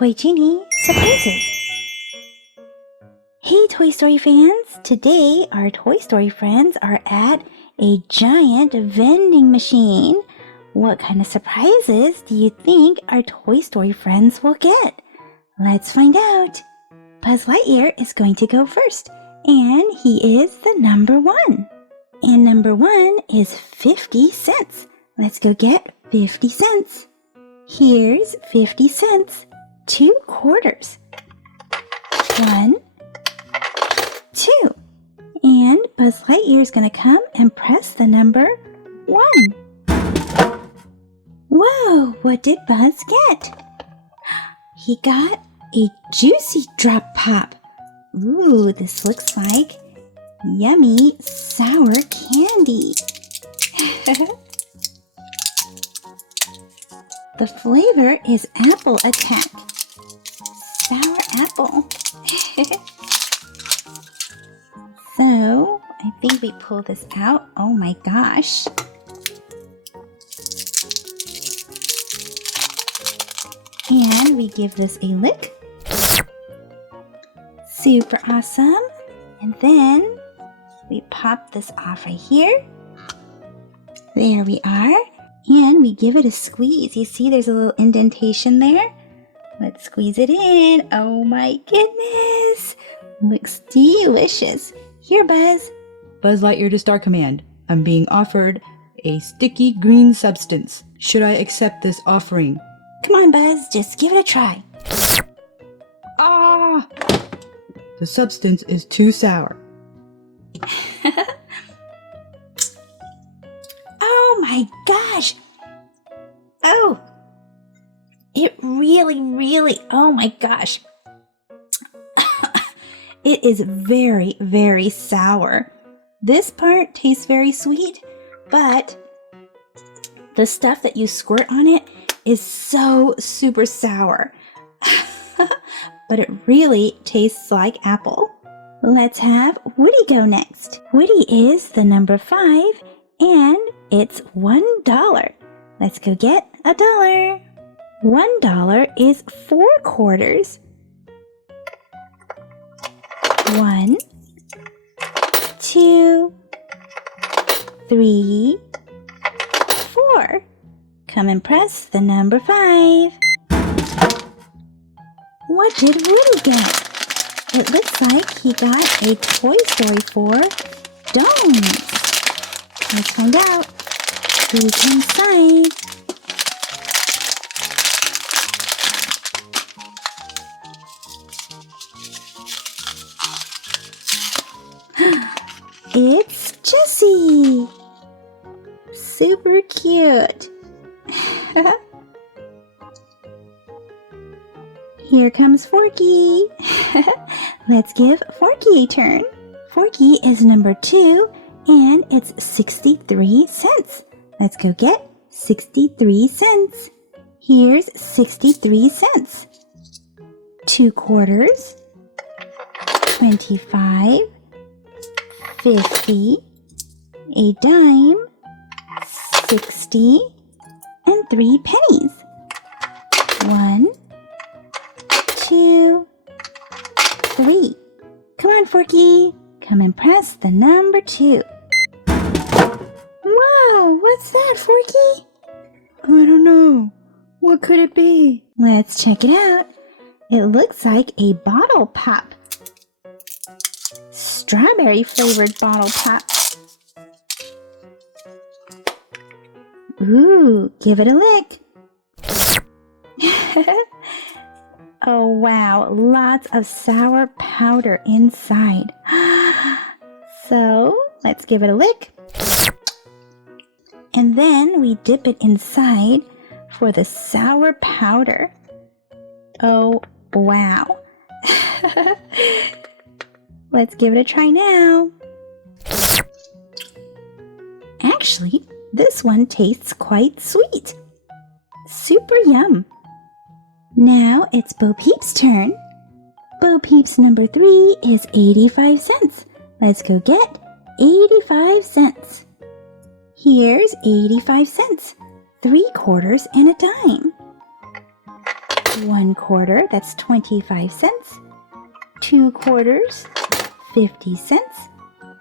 Toy Genie Surprises. Hey Toy Story fans! Today our Toy Story friends are at a giant vending machine. What kind of surprises do you think our Toy Story friends will get? Let's find out. Buzz Lightyear is going to go first, and he is the number one. And number one is 50 cents. Let's go get 50 cents. Here's 50 cents. 2 quarters. 1, 2. And Buzz Lightyear is going to come and press the number 1. Whoa, what did Buzz get? He got a juicy drop pop. Ooh, this looks like yummy sour candy. The flavor is Apple Attack. Sour apple. So, I think we pull this out. Oh my gosh. And we give this a lick. Super awesome. And then we pop this off right here. There we are. And we give it a squeeze. You see there's a little indentation there? Let's squeeze it in. Oh my goodness. Looks delicious. Here, Buzz. Buzz Lightyear to Star Command. I'm being offered a sticky green substance. Should I accept this offering? Come on, Buzz. Just give it a try. Ah! The substance is too sour. Oh my gosh. Oh. It really, oh my gosh. It is very, very sour. This part tastes very sweet, but the stuff that you squirt on it is so super sour. But it really tastes like apple. Let's have Woody go next. Woody is the number 5, and it's $1. Let's go get $1. $1 is 4 quarters. 1, 2, 3, 4. Come and press the number 5. What did Woody get? It looks like he got a Toy Story 4 donuts. Let's find out who's inside. It's Jessie! Super cute! Here comes Forky! Let's give Forky a turn. Forky is number 2, and it's 63 cents. Let's go get 63 cents. Here's 63 cents. 2 quarters. 25. 50, a dime, 60, and 3 pennies. 1, 2, 3. Come on, Forky. Come and press the number 2. Wow, what's that, Forky? I don't know. What could it be? Let's check it out. It looks like a bottle pop. Strawberry flavored bottle pop. Ooh, give it a lick. Oh wow, lots of sour powder inside. So, let's give it a lick. And then we dip it inside for the sour powder. Oh wow. Let's give it a try now. Actually, this one tastes quite sweet. Super yum. Now it's Bo Peep's turn. Bo Peep's number 3 is 85 cents. Let's go get 85 cents. Here's 85 cents. 3 quarters and a dime. 1 quarter, that's 25 cents. 2 quarters, 50 cents.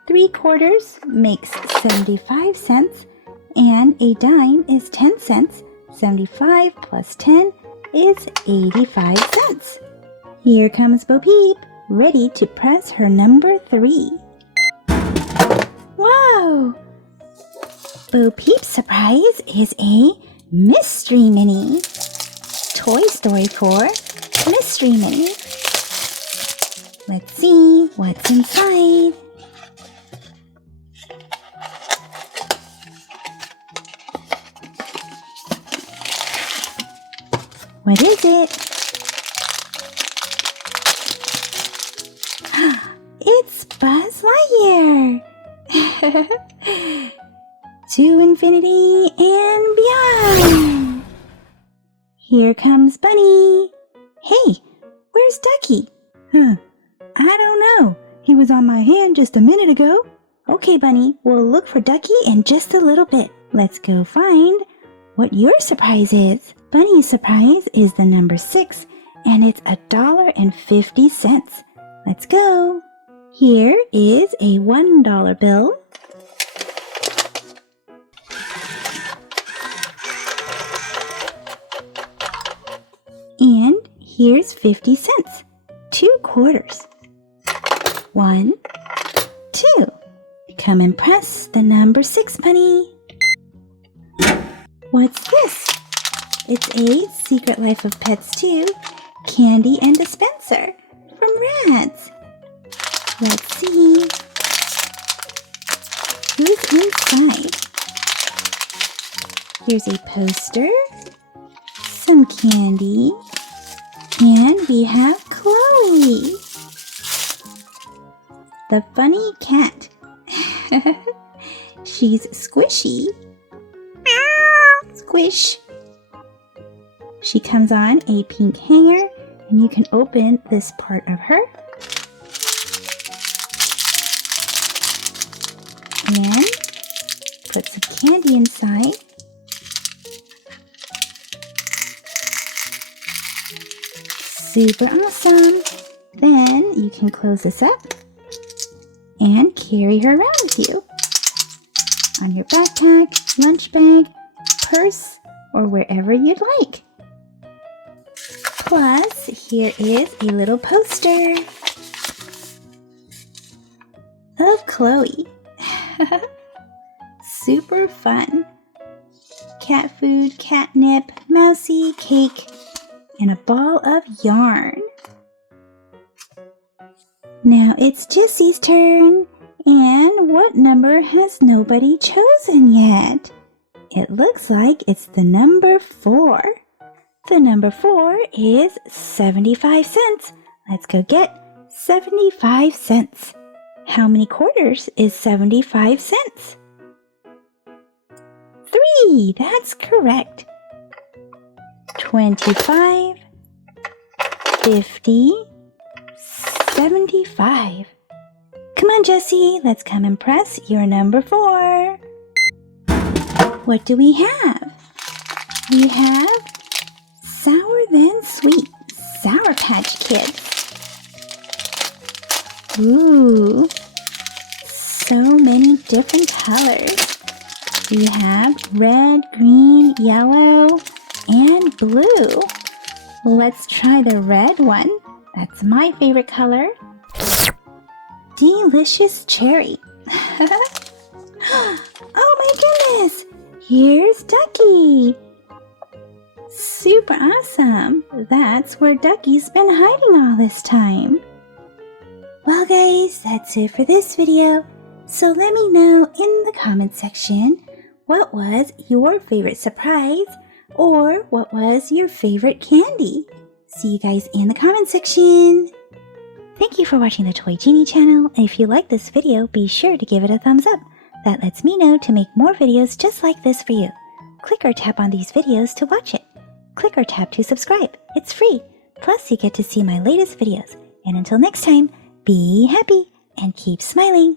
3 quarters makes 75 cents. And a dime is 10 cents. 75 plus 10 is 85 cents. Here comes Bo Peep, ready to press her number 3. Whoa! Bo Peep's surprise is a Mystery Mini. Toy Story 4 Mystery Mini. Let's see what's inside. What is it? It's Buzz Lightyear! To infinity and beyond! Here comes Bunny! Hey, where's Ducky? I don't know. He was on my hand just a minute ago. Okay, Bunny, we'll look for Ducky in just a little bit. Let's go find what your surprise is. Bunny's surprise is the number 6, and it's $1.50. Let's go. Here is a $1 bill. And here's 50 cents. 2 quarters. 1, 2. Come and press the number 6, Bunny. What's this? It's a Secret Life of Pets 2 candy and dispenser from Rats. Let's see who's inside. Here's a poster, some candy, and we have Chloe, the funny cat. She's squishy. Squish. She comes on a pink hanger, and you can open this part of her. And put some candy inside. Super awesome! Then you can close this up and carry her around with you on your backpack, lunch bag, purse, or wherever you'd like. Plus, here is a little poster of Chloe. Super fun. Cat food, catnip, mousy, cake, and a ball of yarn. Now it's Jessie's turn. And what number has nobody chosen yet? It looks like it's the number 4. The number 4 is 75 cents. Let's go get 75 cents. How many quarters is 75 cents? 3, that's correct. 25, 50, 75. Come on, Jessie, let's come and press your number 4. What do we have? We have Sour Then Sweet Sour Patch Kids. Ooh, so many different colors. We have red, green, yellow, and blue. Let's try the red one. That's my favorite color. Delicious cherry. Oh my goodness! Here's Ducky. Super awesome. That's where Ducky's been hiding all this time. Well guys, that's it for this video. So let me know in the comment section what was your favorite surprise or what was your favorite candy. See you guys in the comment section. Thank you for watching the Toy Genie channel, and if you like this video, be sure to give it a thumbs up. That lets me know to make more videos just like this for you. Click or tap on these videos to watch it. Click or tap to subscribe. It's free. Plus, you get to see my latest videos. And until next time, be happy and keep smiling.